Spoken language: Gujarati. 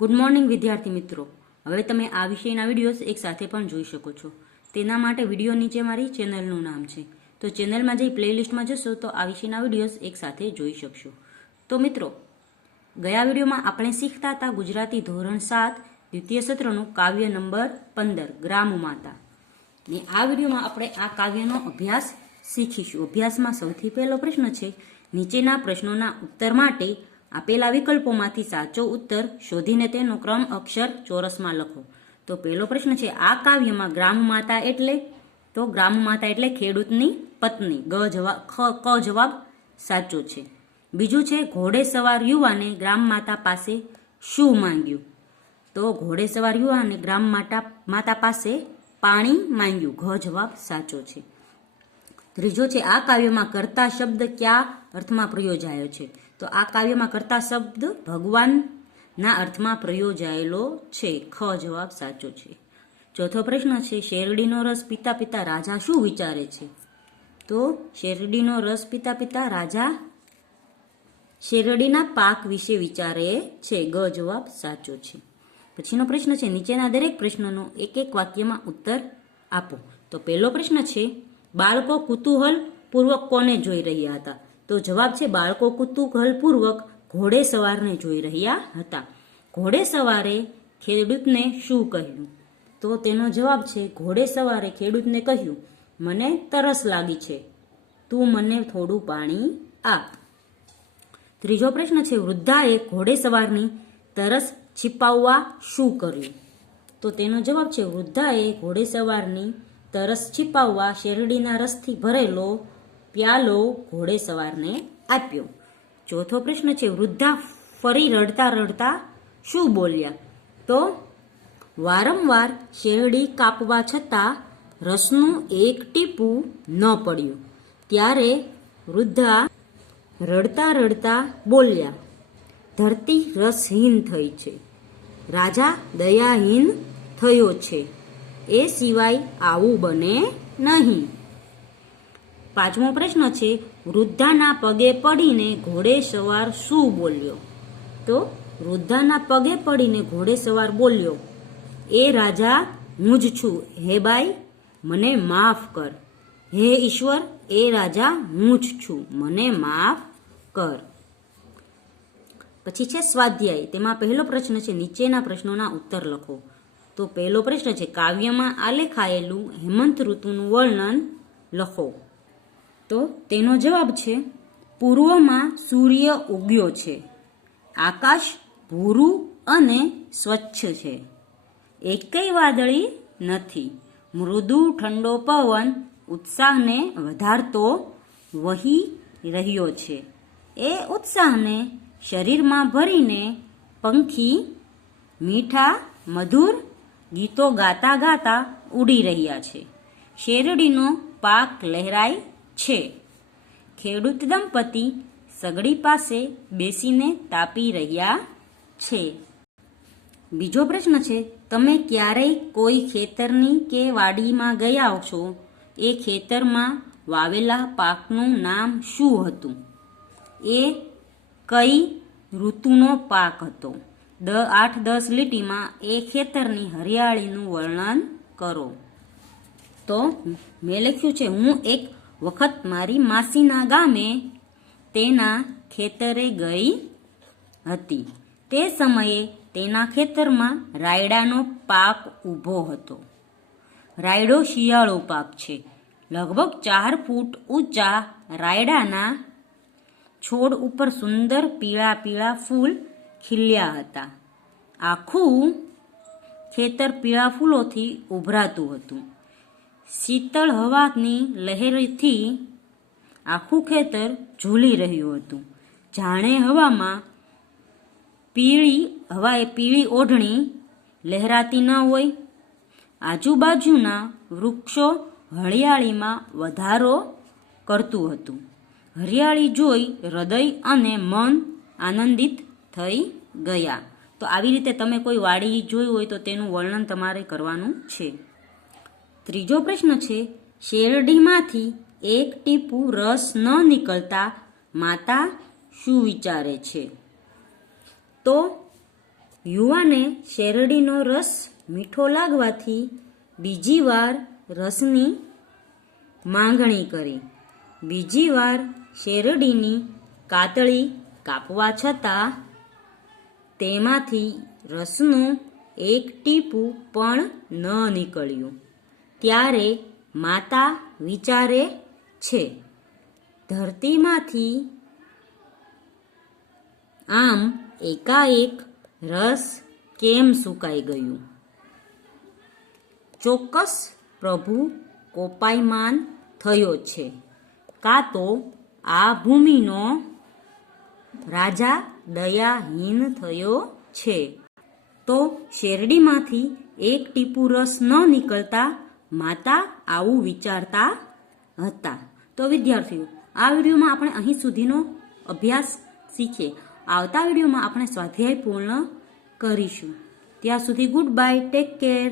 ગુડ મોર્નિંગ વિદ્યાર્થી મિત્રો. હવે તમે આ વિષયના વિડીયોઝ એક સાથે પણ જોઈ શકો છો. તેના માટે વિડીયો નીચે મારી ચેનલનું નામ છે, તો ચેનલમાં જઈ પ્લેલિસ્ટમાં જશો તો આ વિષયના વિડીયોઝ એક સાથે જોઈ શકશો. તો મિત્રો, ગયા વિડીયોમાં આપણે શીખતા હતા ગુજરાતી ધોરણ 7 દ્વિતીય સત્રનું કાવ્ય નંબર 15 ગ્રામ માતા. ને આ વિડીયોમાં આપણે આ કાવ્યનો અભ્યાસ શીખીશું. અભ્યાસમાં સૌથી પહેલો પ્રશ્ન છે, નીચેના પ્રશ્નોના ઉત્તર માટે આપેલા વિકલ્પોમાંથી સાચો ઉત્તર શોધીને તેનો ક્રમ અક્ષર ચોરસમાં લખો. તો પહેલો પ્રશ્ન છે, આ કાવ્યમાં ગ્રામ માતા એટલે ખેડૂતની પત્ની. ક જવાબ સાચો છે. બીજું છે, ઘોડે સવાર યુવાને ગ્રામ માતા પાસે શું માંગ્યું? તો ઘોડે સવાર યુવાને ગ્રામ માતા પાસે પાણી માંગ્યું. ઘ જવાબ સાચો છે. ત્રીજો છે, આ કાવ્યમાં કર્તા શબ્દ કયા અર્થમાં પ્રયોજાયો છે? તો આ કાવ્યમાં કર્તા શબ્દ ભગવાનના અર્થમાં પ્રયોજાયેલો છે. ખ જવાબ સાચો છે. ચોથો પ્રશ્ન છે, શેરડીનો રસ પીતા પીતા રાજા શું વિચારે છે? તો શેરડીનો રસ પીતા પીતા રાજા શેરડીના પાક વિશે વિચારે છે. ગ જવાબ સાચો છે. પછીનો પ્રશ્ન છે, નીચેના દરેક પ્રશ્નનો એક એક વાક્યમાં ઉત્તર આપો. તો પહેલો પ્રશ્ન છે, બાળકો કુતૂહલ પૂર્વક કોને જોઈ રહ્યા હતા? તો જવાબ છે, બાળકો કુતૂહલ પૂર્વક ઘોડે સવારને જોઈ રહ્યા હતા. ઘોડે સવારે ખેડૂતને શું કહ્યું? તો તેનો જવાબ છે, ઘોડે સવારે ખેડૂતને કહ્યું, મને તરસ લાગી છે, તું મને થોડું પાણી આપ. ત્રીજો પ્રશ્ન છે, વૃદ્ધાએ ઘોડે સવારની તરસ छिपावવા શું કર્યું? તો તેનો જવાબ છે, વૃદ્ધાએ ઘોડે સવારની તરસ छिपावવા શેરડીના રસથી ભરેલો પ્યાલો ઘોડે સવારને આપ્યો. ચોથો પ્રશ્ન છે, વૃદ્ધા ફરી રડતા રડતા શું બોલ્યા? તો વારંવાર શેરડી કાપવા છતાં રસનું એક ટીપું ન પડ્યું. ત્યારે વૃદ્ધા રડતા રડતા બોલ્યા, ધરતી રસહીન થઈ છે, રાજા દયાહીન થયો છે, એ સિવાય આવું બને નહીં. પાંચમો પ્રશ્ન છે, વૃદ્ધાના પગે પડીને ઘોડે સવાર શું બોલ્યો? તો વૃદ્ધાના પગે પડીને ઘોડે સવાર બોલ્યો, એ રાજા હું જ છું, હે બાઈ મને માફ કર. હે ઈશ્વર, એ રાજા હું જ છું, મને માફ કર. પછી છે સ્વાધ્યાય. તેમાં પહેલો પ્રશ્ન છે, નીચેના પ્રશ્નોના ઉત્તર લખો. તો પહેલો પ્રશ્ન છે, કાવ્યમાં આલેખાયેલું હેમંત ઋતુનું વર્ણન લખો. તો તેનો જવાબ છે, પૂર્વમાં સૂર્ય ઉગ્યો છે, આકાશ ભૂરું અને સ્વચ્છ છે, એકેય વાદળી નથી, મૃદુ ઠંડો પવન ઉત્સાહને વધારતો વહી રહ્યો છે, એ ઉત્સાહને શરીરમાં ભરીને પંખી મીઠા મધુર ગીતો ગાતા ગાતા ઉડી રહ્યા છે, શેરડીનો પાક લહેરાય છે, ખેડૂત દંપતી સગડી પાસે બેસીને તાપી રહ્યા છે. બીજો પ્રશ્ન છે, તમે ક્યારેય કોઈ ખેતરની કે વાડીમાં ગયા છો? એ ખેતરમાં વાવેલા પાકનું નામ શું હતું? એ કઈ ઋતુનો પાક હતો? 8-10 લીટીમાં એ ખેતરની હરિયાળીનું વર્ણન કરો. તો મેં લખ્યું છે, હું એક વખત મારી માસીના ગામે તેના ખેતરે ગઈ હતી. તે સમયે તેના ખેતરમાં રાયડાનો પાક ઊભો હતો. રાયડો શિયાળો પાક છે. લગભગ 4 ફૂટ ઊંચા રાયડાના છોડ ઉપર સુંદર પીળા પીળા ફૂલ ખીલ્યા હતા. આખું ખેતર પીળા ફૂલોથી ઉભરાતું હતું. શીતળ હવાની લહેરથી આખું ખેતર ઝૂલી રહ્યું હતું. જાણે હવાએ પીળી ઓઢણી લહેરાતી ન હોય. આજુબાજુના વૃક્ષો હરિયાળીમાં વધારો કરતું હતું. હરિયાળી જોઈ હૃદય અને મન આનંદિત થઈ ગયા. તો આવી રીતે તમે કોઈ વાડી જોઈ હોય તો તેનું વર્ણન તમારે કરવાનું છે. ત્રીજો પ્રશ્ન છે, શેરડીમાંથી એક ટીપું રસ ન નીકળતા માતા શું વિચારે છે? તો યુવાને શેરડીનો રસ મીઠો લાગવાથી બીજી વાર રસની માંગણી કરી. બીજી વાર શેરડીની કાતળી કાપવા છતાં તેમાંથી રસનું એક ટીપું પણ ન નીકળ્યું. ત્યારે માતા વિચારે છે, ધરતીમાંથી આમ એકાએક રસ કેમ સુકાઈ ગયું? ચોક્કસ પ્રભુ કોપાયમાન થયો છે, કાં તો આ ભૂમિનો રાજા દયાહીન થયો છે. તો શેરડીમાંથી એક ટીપું રસ ન નીકળતા માતા આવું વિચારતા હતા. તો વિદ્યાર્થીઓ, આ વિડીયોમાં આપણે અહીં સુધીનો અભ્યાસ શીખીએ. આવતા વિડીયોમાં આપણે સ્વાધ્યાય પૂર્ણ કરીશું. ત્યાં સુધી ગુડ બાય, ટેક કેર.